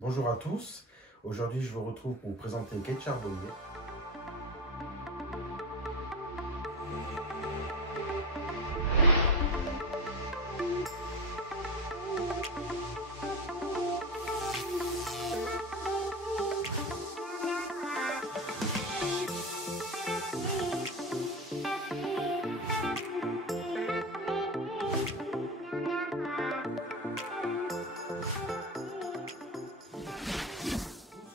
Bonjour à tous, aujourd'hui je vous retrouve pour vous présenter Kate Charbonnier.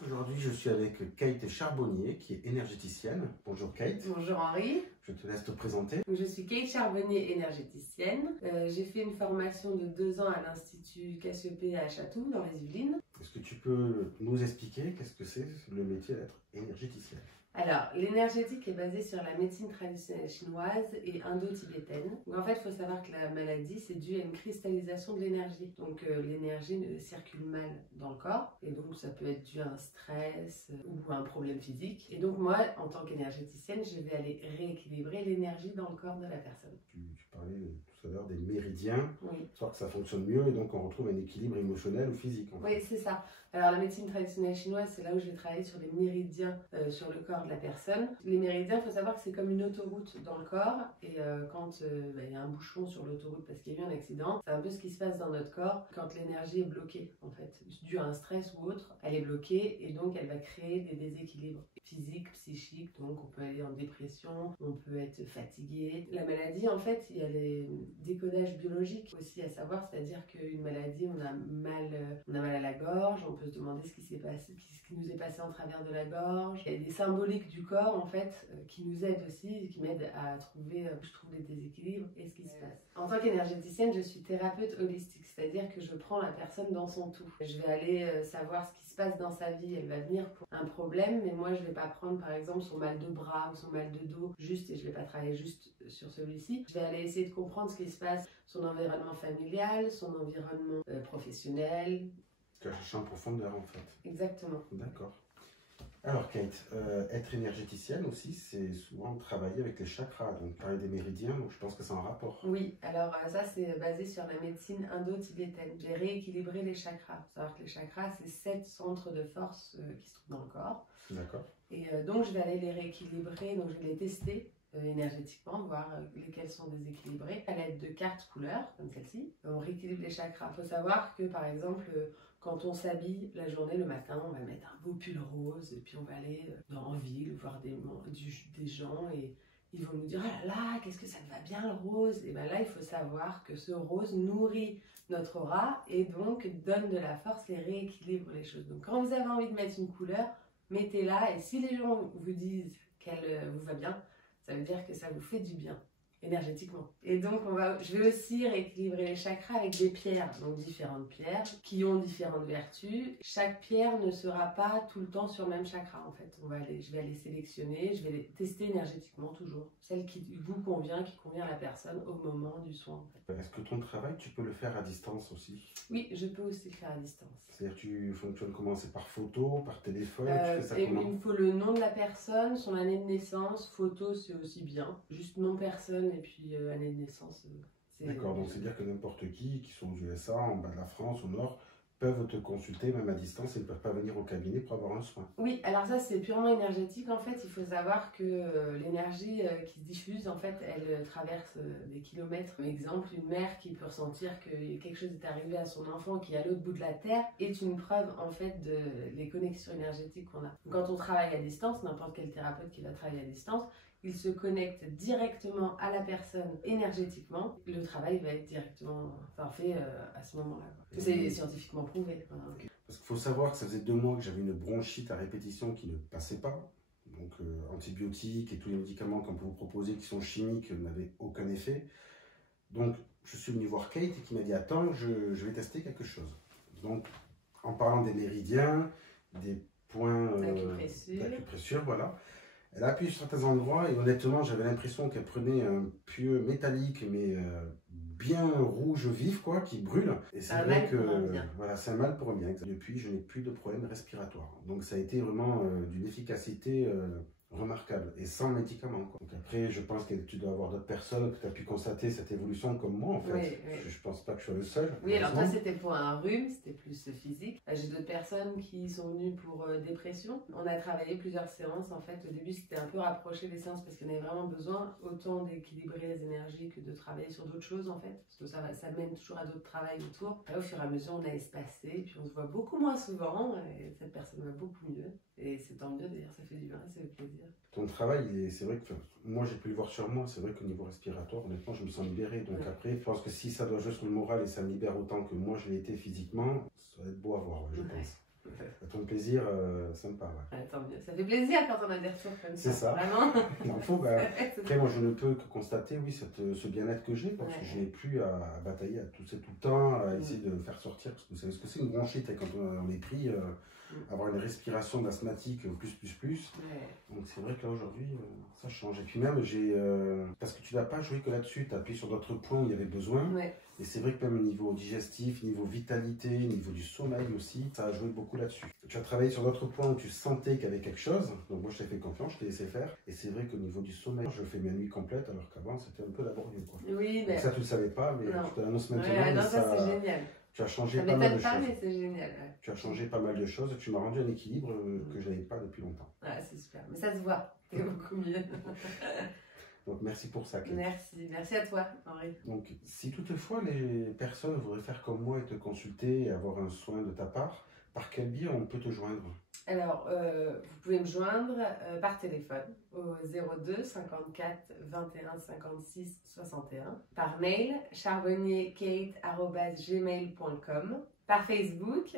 Aujourd'hui je suis avec Kate Charbonnier qui est énergéticienne. Bonjour Kate. Bonjour Henri. Je te laisse te présenter. Je suis Kate Charbonnier, énergéticienne. J'ai fait une formation de 2 ans à l'Institut Cassiopée à Chatou, dans les Yvelines. Est-ce que tu peux nous expliquer qu'est-ce que c'est le métier d'être énergéticienne? Alors, l'énergétique est basée sur la médecine traditionnelle chinoise et indo-tibétaine. Donc, en fait, il faut savoir que la maladie, c'est dû à une cristallisation de l'énergie. Donc, l'énergie circule mal dans le corps. Et donc, ça peut être dû à un stress ou à un problème physique. Et donc, moi, en tant qu'énergéticienne, je vais aller rééquilibrer l'énergie dans le corps de la personne. Tu parlais tout à l'heure des méridiens, Oui. histoire que ça fonctionne mieux et donc on retrouve un équilibre émotionnel ou physique. Oui, c'est ça. Alors la médecine traditionnelle chinoise, c'est là où je vais travailler sur les méridiens sur le corps de la personne. Les méridiens, il faut savoir que c'est comme une autoroute dans le corps. Et quand il y a un bouchon sur l'autoroute parce qu'il y a eu un accident, c'est un peu ce qui se passe dans notre corps quand l'énergie est bloquée, en fait. Due à un stress ou autre, elle est bloquée et donc elle va créer des déséquilibres physiques, psychiques. Donc on peut aller en dépression, on peut être fatigué. La maladie, en fait, il y a les décodages biologiques aussi à savoir, c'est-à-dire qu'une maladie, on a mal à la gorge, on peut se demander ce qui s'est passé, ce qui nous est passé en travers de la gorge. Il y a des symboliques du corps en fait qui nous aident aussi, qui m'aident à trouver, je trouve, les déséquilibres et ce qui se passe. En tant qu'énergéticienne, je suis thérapeute holistique, c'est-à-dire que je prends la personne dans son tout. Je vais aller savoir ce qui se passe dans sa vie, elle va venir pour un problème, mais moi je vais pas prendre par exemple son mal de bras ou son mal de dos juste et je vais pas travailler juste sur celui-ci. Je vais aller essayer de comprendre ce qui se passe, son environnement familial, son environnement professionnel. Tu as cherché en profondeur en fait. Exactement. D'accord. Alors Kate, être énergéticienne aussi, c'est souvent travailler avec les chakras. Donc parler des méridiens, donc je pense que c'est en rapport. Oui, alors ça c'est basé sur la médecine indo-tibétaine. J'ai rééquilibré les chakras. Il faut savoir que les chakras, c'est 7 centres de force qui se trouvent dans le corps. D'accord. Et donc je vais aller les rééquilibrer, donc je vais les tester énergétiquement, voir lesquels sont déséquilibrés à l'aide de cartes couleurs comme celle-ci. On rééquilibre les chakras. Il faut savoir que par exemple, quand on s'habille la journée, le matin, on va mettre un beau pull rose et puis on va aller en ville voir des gens et ils vont nous dire « Ah là là, qu'est-ce que ça te va bien le rose ?» Et bien là, il faut savoir que ce rose nourrit notre aura et donc donne de la force et rééquilibre les choses. Donc quand vous avez envie de mettre une couleur, mettez-la et si les gens vous disent qu'elle vous va bien, ça veut dire que ça vous fait du bien énergétiquement. Et donc je vais aussi rééquilibrer les chakras avec des pierres, donc différentes pierres qui ont différentes vertus. Chaque pierre ne sera pas tout le temps sur le même chakra en fait. Je vais aller sélectionner, je vais les tester énergétiquement toujours. Celle qui vous convient, qui convient à la personne au moment du soin. En fait. Est-ce que ton travail, tu peux le faire à distance aussi? Oui, je peux aussi le faire à distance. C'est-à-dire tu fonctionnes comment? C'est par photo, par téléphone? Tu fais ça comment? Il me faut le nom de la personne, son année de naissance, photo c'est aussi bien. Juste nom personne et puis année de naissance. D'accord, donc c'est-à-dire que n'importe qui sont aux USA, en bas de la France, au nord, peuvent te consulter même à distance et ne peuvent pas venir au cabinet pour avoir un soin. Oui, alors ça c'est purement énergétique en fait. Il faut savoir que l'énergie qui se diffuse en fait, elle traverse des kilomètres. Exemple, une mère qui peut ressentir que quelque chose est arrivé à son enfant qui est à l'autre bout de la terre est une preuve en fait de les connexions énergétiques qu'on a. Quand on travaille à distance, n'importe quel thérapeute qui va travailler à distance, il se connecte directement à la personne énergétiquement. Le travail va être directement fait à ce moment-là. C'est scientifiquement prouvé. Okay. Parce qu'il faut savoir que ça faisait 2 mois que j'avais une bronchite à répétition qui ne passait pas. Donc antibiotiques et tous les médicaments qu'on peut vous proposer qui sont chimiques n'avaient aucun effet. Donc je suis venu voir Kate qui m'a dit « Attends, je vais tester quelque chose ». Donc en parlant des méridiens, des points d'acupressure, voilà. Elle a appuyé sur certains endroits et honnêtement, j'avais l'impression qu'elle prenait un pieu métallique, mais bien rouge vif, quoi, qui brûle. Et c'est vrai que voilà, c'est un mal pour un bien. Depuis, je n'ai plus de problème respiratoire. Donc ça a été vraiment d'une efficacité remarquable et sans médicaments, quoi. Donc après, je pense que tu dois avoir d'autres personnes que tu as pu constater cette évolution comme moi, en fait. Oui, oui. Je pense pas que je sois le seul. Oui, alors toi, c'était pour un rhume, c'était plus physique. J'ai d'autres personnes qui sont venues pour dépression. On a travaillé plusieurs séances, en fait. Au début, c'était un peu rapproché les séances parce qu'on avait vraiment besoin autant d'équilibrer les énergies que de travailler sur d'autres choses, en fait. Parce que ça mène toujours à d'autres travails autour. Et au fur et à mesure, on a espacé, puis on se voit beaucoup moins souvent, et cette personne va beaucoup mieux. Et c'est tant mieux, d'ailleurs, ça fait du bien, ça fait plaisir. Ton travail, c'est vrai que moi j'ai pu le voir sur moi, c'est vrai qu'au niveau respiratoire, honnêtement, je me sens libéré. Donc après, je pense que si ça doit jouer sur le moral et ça me libère autant que moi je l'ai été physiquement, ça va être beau à voir, je pense. À ton plaisir, sympa. Ouais. Tant mieux. Ça fait plaisir quand on a des retours comme ça. C'est ça. Vraiment. Dans le fond, après, moi je ne peux que constater, oui, ce bien-être que j'ai, parce que je n'ai plus à batailler à tout le temps, à essayer de me faire sortir. Parce que vous savez ce que c'est une bronchite, et quand on est pris, avoir une respiration d'asthmatique plus. Ouais. Donc c'est vrai que là aujourd'hui, ça change. Et puis même, parce que tu n'as pas joué que là-dessus, tu as appuyé sur d'autres points où il y avait besoin. Ouais. Et c'est vrai que même au niveau digestif, niveau vitalité, niveau du sommeil aussi, ça a joué beaucoup là-dessus. Tu as travaillé sur d'autres points où tu sentais qu'il y avait quelque chose. Donc moi, je t'ai fait confiance, je t'ai laissé faire. Et c'est vrai qu'au niveau du sommeil, je fais mes nuits complètes, alors qu'avant, c'était un peu laborieux, quoi. Oui, mais... Donc ça, tu ne le savais pas, mais je te l'annonce maintenant. Ouais, non, ça c'est génial. Tu as changé pas mal de choses. Mais c'est génial. Ouais. Tu as changé pas mal de choses et tu m'as rendu un équilibre que je n'avais pas depuis longtemps. Ah, c'est super. Mais ça se voit. T'es beaucoup mieux. Donc merci pour ça, Kate. Merci à toi, Henri. Donc si toutefois les personnes voudraient faire comme moi et te consulter et avoir un soin de ta part, par quel biais on peut te joindre? Alors, vous pouvez me joindre par téléphone au 02 54 21 56 61, par mail charbonnierkate@gmail.com, par Facebook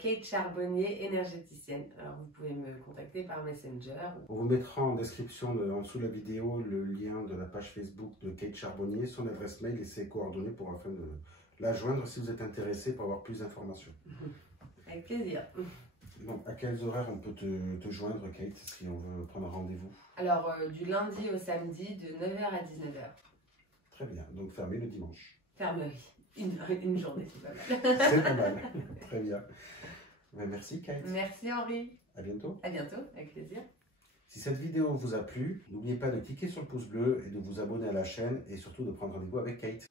Kate Charbonnier, énergéticienne. Alors vous pouvez me contacter par Messenger. On vous mettra en description en dessous de la vidéo le lien de la page Facebook de Kate Charbonnier, son adresse mail et ses coordonnées pour afin de la joindre si vous êtes intéressé pour avoir plus d'informations. Avec plaisir. Donc, à quels horaires on peut te joindre, Kate, si on veut prendre un rendez-vous? Alors, du lundi au samedi, de 9h à 19h. Très bien. Donc, fermé le dimanche. Fermé, oui. Une journée, c'est pas mal. C'est pas mal. Très bien. Ben, merci, Kate. Merci, Henri. À bientôt. À bientôt, avec plaisir. Si cette vidéo vous a plu, n'oubliez pas de cliquer sur le pouce bleu et de vous abonner à la chaîne et surtout de prendre rendez-vous avec Kate.